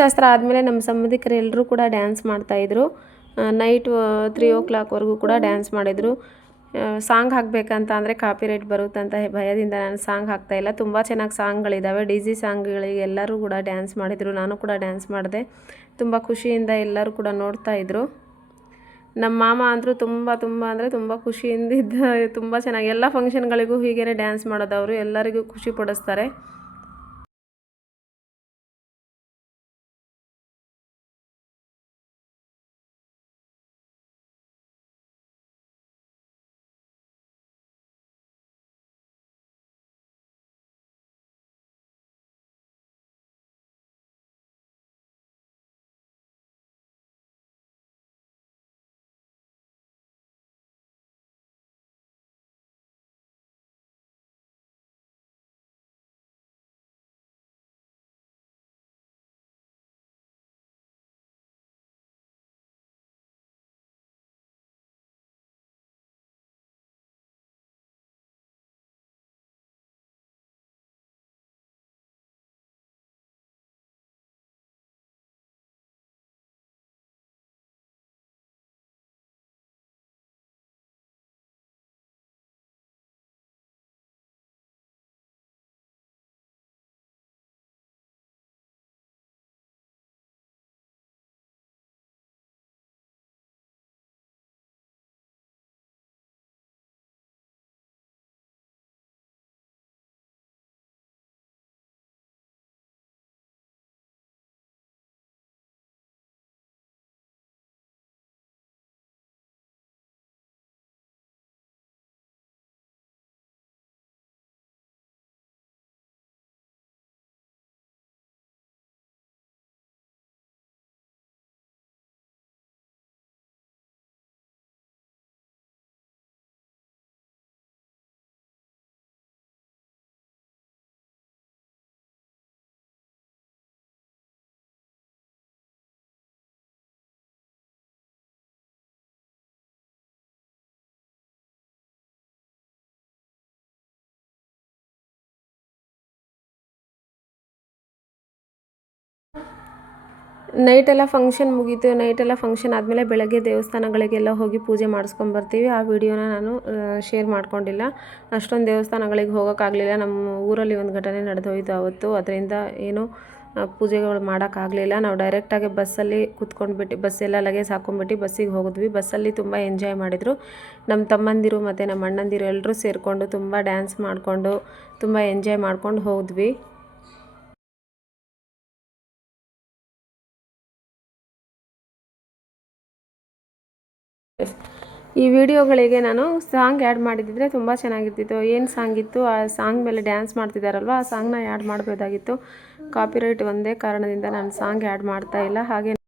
ಶಾಸ್ತ್ರ ಆದಮೇಲೆ ನಮ್ಮ ಸಂಬಂಧಿಕರು ಎಲ್ಲರೂ ಕೂಡ ಡ್ಯಾನ್ಸ್ ಮಾಡ್ತಾಯಿದ್ರು ನೈಟ್ ತ್ರೀ ಓ ಕ್ಲಾಕ್ವರೆಗೂ ಕೂಡ ಡ್ಯಾನ್ಸ್ ಮಾಡಿದರು. ಸಾಂಗ್ ಹಾಕಬೇಕಂತ ಅಂದರೆ ಕಾಪಿ ಕಾಪಿರೈಟ್ ಬರುತ್ತಂತ ಭಯದಿಂದ ನಾನು ಸಾಂಗ್ ಹಾಕ್ತಾಯಿಲ್ಲ ತುಂಬ ಚೆನ್ನಾಗಿ ಸಾಂಗ್ಗಳಿದ್ದಾವೆ ಡಿ ಜಿ ಸಾಂಗ್ಗಳಿಗೆ ಎಲ್ಲರೂ ಕೂಡ ಡ್ಯಾನ್ಸ್ ಮಾಡಿದರು. ನಾನು ಕೂಡ ಡ್ಯಾನ್ಸ್ ಮಾಡಿದೆ. ತುಂಬ ಖುಷಿಯಿಂದ ಎಲ್ಲರೂ ಕೂಡ ನೋಡ್ತಾ ಇದ್ರು. ನಮ್ಮ ಮಾಮ ಅಂದರೂ ತುಂಬ ತುಂಬ ಅಂದರೆ ತುಂಬ ಖುಷಿಯಿಂದ ಇದ್ದ ತುಂಬ ಚೆನ್ನಾಗಿ ಎಲ್ಲ ಫಂಕ್ಷನ್ಗಳಿಗೂ ಹೀಗೇ ಡ್ಯಾನ್ಸ್ ಮಾಡೋದವರು. ಎಲ್ಲರಿಗೂ ಖುಷಿ ಪಡಿಸ್ತಾರೆ. ನೈಟೆಲ್ಲ ಫಂಕ್ಷನ್ ಮುಗೀತು, ನೈಟೆಲ್ಲ ಫಂಕ್ಷನ್ ಆದಮೇಲೆ ಬೆಳಗ್ಗೆ ದೇವಸ್ಥಾನಗಳಿಗೆಲ್ಲ ಹೋಗಿ ಪೂಜೆ ಮಾಡಿಸ್ಕೊಂಬರ್ತೀವಿ. ಆ ವಿಡಿಯೋನ ನಾನು ಶೇರ್ ಮಾಡ್ಕೊಂಡಿಲ್ಲ. ಅಷ್ಟೊಂದು ದೇವಸ್ಥಾನಗಳಿಗೆ ಹೋಗೋಕ್ಕಾಗಲಿಲ್ಲ. ನಮ್ಮ ಊರಲ್ಲಿ ಒಂದು ಘಟನೆ ನಡೆದೋಯ್ತು ಅವತ್ತು ಅದರಿಂದ ಏನು ಪೂಜೆಗಳು ಮಾಡೋಕ್ಕಾಗಲಿಲ್ಲ. ನಾವು ಡೈರೆಕ್ಟಾಗಿ ಬಸ್ಸಲ್ಲಿ ಕುತ್ಕೊಂಡ್ಬಿಟ್ಟು, ಬಸ್ಸೆಲ್ಲ ಲಗೇಜ್ ಹಾಕೊಂಡ್ಬಿಟ್ಟು ಬಸ್ಸಿಗೆ ಹೋಗಿದ್ವಿ. ಬಸ್ಸಲ್ಲಿ ತುಂಬ ಎಂಜಾಯ್ ಮಾಡಿದರು. ನಮ್ಮ ತಮ್ಮಂದಿರು ಮತ್ತು ನಮ್ಮ ಅಣ್ಣಂದಿರು ಎಲ್ಲರೂ ಸೇರಿಕೊಂಡು ತುಂಬ ಡ್ಯಾನ್ಸ್ ಮಾಡಿಕೊಂಡು, ತುಂಬ ಎಂಜಾಯ್ ಮಾಡ್ಕೊಂಡು ಹೋದ್ವಿ. ಈ ವಿಡಿಯೋಗಳಿಗೆ ನಾನು ಸಾಂಗ್ ಆ್ಯಡ್ ಮಾಡಿದ್ದಿದ್ರೆ ತುಂಬ ಚೆನ್ನಾಗಿರ್ತಿತ್ತು. ಏನು ಸಾಂಗ್ ಇತ್ತು? ಆ ಸಾಂಗ್ ಮೇಲೆ ಡ್ಯಾನ್ಸ್ ಮಾಡ್ತಿದ್ದಾರಲ್ವ ಆ ಸಾಂಗ್ನ ಆ್ಯಡ್ ಮಾಡಬಹುದಾಗಿತ್ತು ಕಾಪಿರೈಟ್ ಒಂದೇ ಕಾರಣದಿಂದ ನಾನು ಸಾಂಗ್ ಆ್ಯಡ್ ಮಾಡ್ತಾ ಇಲ್ಲ. ಹಾಗೆ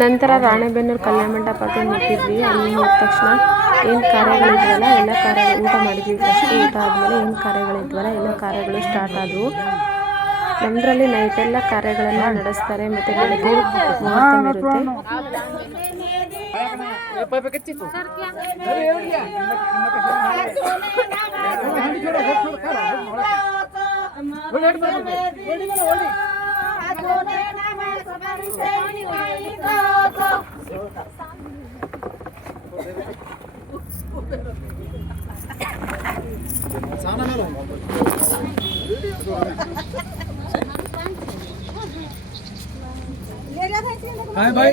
ನಂತರ ರಾಣೆಬೆನ್ನೂರು ಕಲ್ಯಾಣ ಮಂಟಪಕ್ಕೆ ಮುಟ್ಟಿದ್ವಿ ಅಲ್ಲಿ ಹೋದ ತಕ್ಷಣ ಏನು ಕಾರ್ಯಗಳಿದ್ವಲ್ಲ ಎಲ್ಲ ಕಾರ್ಯ ಊಟ ಮಾಡಿದ್ವಿ. ಫಸ್ಟ್ ಊಟ ಆದಮೇಲೆ ಏನು ಕಾರ್ಯಗಳಿದ್ವಲ್ಲ ಎಲ್ಲ ಕಾರ್ಯಗಳು ಸ್ಟಾರ್ಟ್ ಆದವು. ನಮ್ಮದ್ರಲ್ಲಿ ನೈಟೆಲ್ಲ ಕಾರ್ಯಗಳನ್ನು ನಡೆಸ್ತಾರೆ, ಮತ್ತು ಬೆಳಗ್ಗೆ ये पाइप कितनी तो अरे ये क्या हांडी छोड़ो हाथ छोड़ो खा लो बोल हेड बोल बोल बोल बोल आजोने नाम सवारी से निकाली तो तो साना मेलो हाय भाई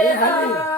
ಈ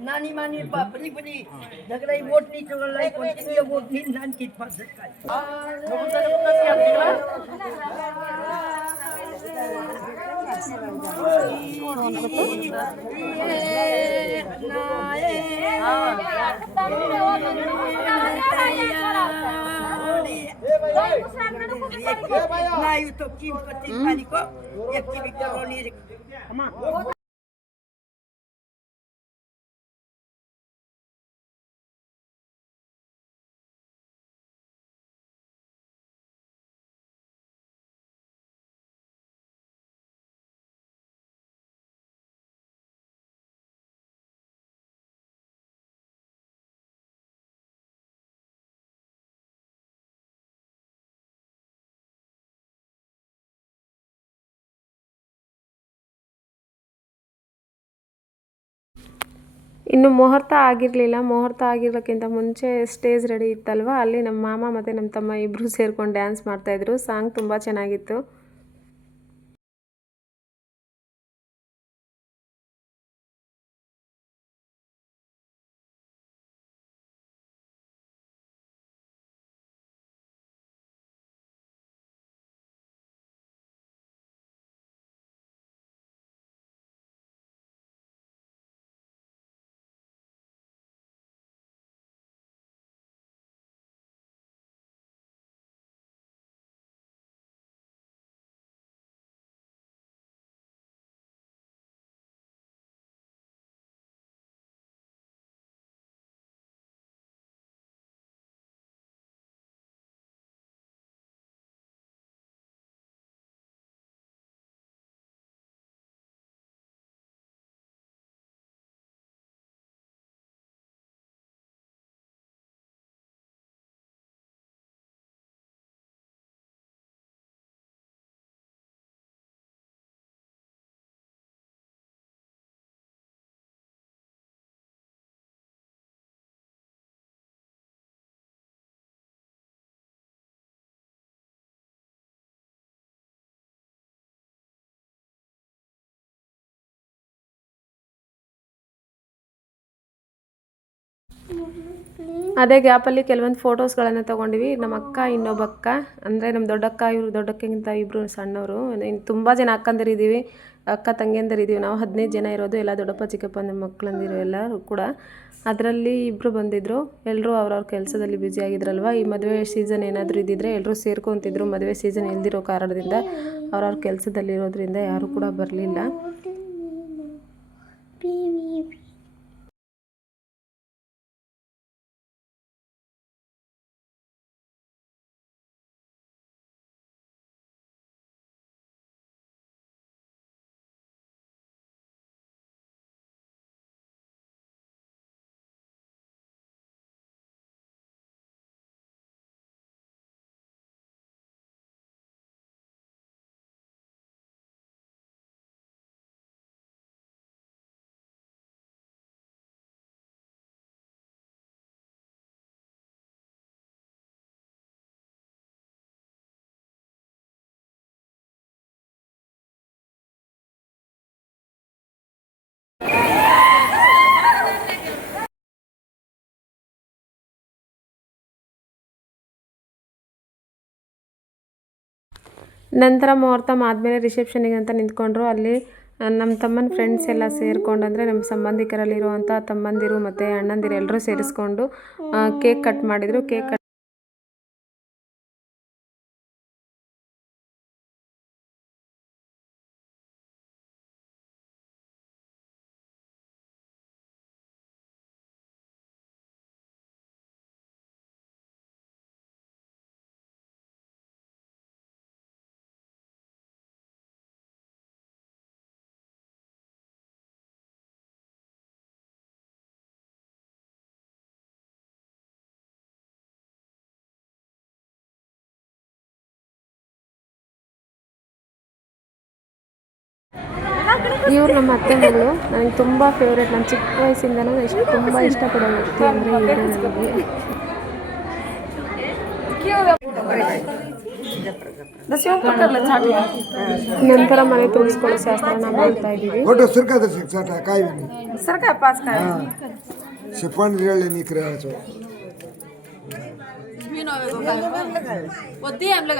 નાની માની બાપરી બધી ઝઘડાઈ વોટની ચોગલાઈ કોન્ટિન્યુ વોટની નાનકી પાસે Na YouTube, tive que ter pânico, e aqui me deu o lírico. ಇನ್ನು ಮುಹೂರ್ತ ಆಗಿರಲಿಲ್ಲ. ಮುಹೂರ್ತ ಆಗಿರೋಕ್ಕಿಂತ ಮುಂಚೆ ಸ್ಟೇಜ್ ರೆಡಿ ಇತ್ತಲ್ವ? ಅಲ್ಲಿ ನಮ್ಮ ಮಾಮ ಮತ್ತು ನಮ್ಮ ತಮ್ಮ ಇಬ್ಬರು ಸೇರ್ಕೊಂಡು ಡ್ಯಾನ್ಸ್ ಮಾಡ್ತಾಯಿದ್ರು ಸಾಂಗ್ ತುಂಬ ಚೆನ್ನಾಗಿತ್ತು. ಅದೇ ಗ್ಯಾಪಲ್ಲಿ ಕೆಲವೊಂದು ಫೋಟೋಸ್ಗಳನ್ನು ತೊಗೊಂಡ್ವಿ. ನಮ್ಮ ಅಕ್ಕ, ಇನ್ನೊಬ್ಬ ಅಕ್ಕ. ಅಂದರೆ ನಮ್ಮ ದೊಡ್ಡಕ್ಕ, ಇವರು ದೊಡ್ಡಕ್ಕಿಂತ ಇಬ್ಬರು ಸಣ್ಣವರು. ಇನ್ನು ತುಂಬ ಜನ ಅಕ್ಕಂದಿರಿದ್ದೀವಿ ಅಕ್ಕ ತಂಗಿಯಂದಿರಿದ್ದೀವಿ ನಾವು ಹದಿನೈದು ಜನ ಇರೋದು, ಎಲ್ಲ ದೊಡ್ಡಪ್ಪ, ಚಿಕ್ಕಪ್ಪ ನಮ್ಮ ಮಕ್ಕಳಂದಿರು ಎಲ್ಲರೂ ಕೂಡ. ಅದರಲ್ಲಿ ಇಬ್ಬರು ಬಂದಿದ್ದರು ಎಲ್ಲರೂ ಅವ್ರವ್ರ ಕೆಲಸದಲ್ಲಿ ಬ್ಯುಸಿ ಆಗಿದ್ರಲ್ವ? ಈ ಮದುವೆ ಸೀಸನ್ ಏನಾದರೂ ಇದ್ದಿದ್ರೆ ಎಲ್ಲರೂ ಸೇರ್ಕೊತಿದ್ರು. ಮದುವೆ ಸೀಸನ್ ಇಲ್ದಿರೋ ಕಾರಣದಿಂದ ಅವ್ರವ್ರ ಕೆಲಸದಲ್ಲಿರೋದ್ರಿಂದ ಯಾರೂ ಕೂಡ ಬರಲಿಲ್ಲ. ನಂತರ ಮುಹೂರ್ತ ಆದಮೇಲೆ ರಿಸೆಪ್ಷನಿಗೆ ಅಂತ ನಿಂತ್ಕೊಂಡ್ರು. ಅಲ್ಲಿ ನಮ್ಮ ತಮ್ಮನ ಫ್ರೆಂಡ್ಸ್ ಎಲ್ಲ ಸೇರ್ಕೊಂಡು ಅಂದರೆ ನಮ್ಮ ಸಂಬಂಧಿಕರಲ್ಲಿರುವಂಥ ತಮ್ಮಂದಿರು ಮತ್ತು ಅಣ್ಣಂದಿರು ಎಲ್ಲರೂ ಸೇರಿಸ್ಕೊಂಡು ಕೇಕ್ ಕಟ್ ಮಾಡಿದರು. ಕೇಕ್ ಕಟ್ ಇವ್ರು ನಮ್ಮ ಅತ್ತೆ ಮಗಳು ನನಗೆ ತುಂಬ ಫೇವ್ರೇಟ್ ನಾನು ಚಿಕ್ಕ ವಯಸ್ಸಿಂದನೂ ಎಷ್ಟು ತುಂಬ ಇಷ್ಟಪಡೋ ವ್ಯಕ್ತಿ ಅಂದರೆ ನಂತರ ಮನೆ ತುಂಬಿಸ್ಕೊಳ್ಳೋ ಶಾಸ್ತ್ರನ ಮಾಡ್ತಾ ಇದ್ದೀವಿ. ಒಟ್ಟು ಸುರ್ಕಾದ ಸಾಟ ಕಾಯಿ ಸರ್ಕ ಪಾಸ್ ನೀ ಒದ್ದಿ ಆಮ್ಲಗ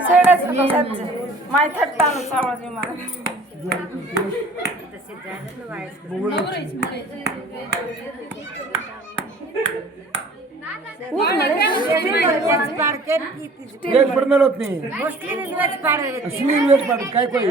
सैडच होतो सज्ज माय थट्टा आवाज आवडली मला वेट पर मेलत नाही मुस्लिम वेट पाड काय कोई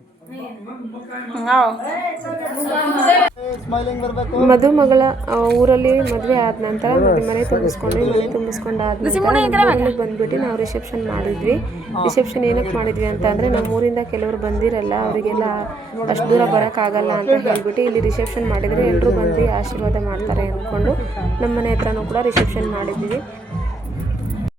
ಮದುಮಗಳ ಮಗಳ ಊರಲ್ಲಿ ಮದುವೆ ಆದ ನಂತರ ಮತ್ತೆ ಮನೆ ತುಂಬಿಸ್ಕೊಂಡ್ವಿ ಮನೆ ತುಂಬಿಸ್ಕೊಂಡಾದ ನಂತರ ಬಂದ್ಬಿಟ್ಟು ನಾವು ರಿಸೆಪ್ಷನ್ ಮಾಡಿದ್ವಿ. ರಿಸೆಪ್ಷನ್ ಏನಕ್ಕೆ ಮಾಡಿದ್ವಿ ಅಂತ ಅಂದರೆ ನಮ್ಮ ಊರಿಂದ ಕೆಲವರು ಬಂದಿರಲ್ಲ ಅವರಿಗೆಲ್ಲ ಅಷ್ಟು ದೂರ ಬರೋಕ್ಕಾಗಲ್ಲ ಅಂತ ಹೇಳ್ಬಿಟ್ಟು ಇಲ್ಲಿ ರಿಸೆಪ್ಷನ್ ಮಾಡಿದರೆ ಎಲ್ಲರೂ ಬಂದು ಆಶೀರ್ವಾದ ಮಾಡ್ತಾರೆ ಅಂದ್ಕೊಂಡು ನಮ್ಮ ಮನೆ ಹತ್ರನೂ ಕೂಡ ರಿಸೆಪ್ಷನ್ ಮಾಡಿದ್ವಿ.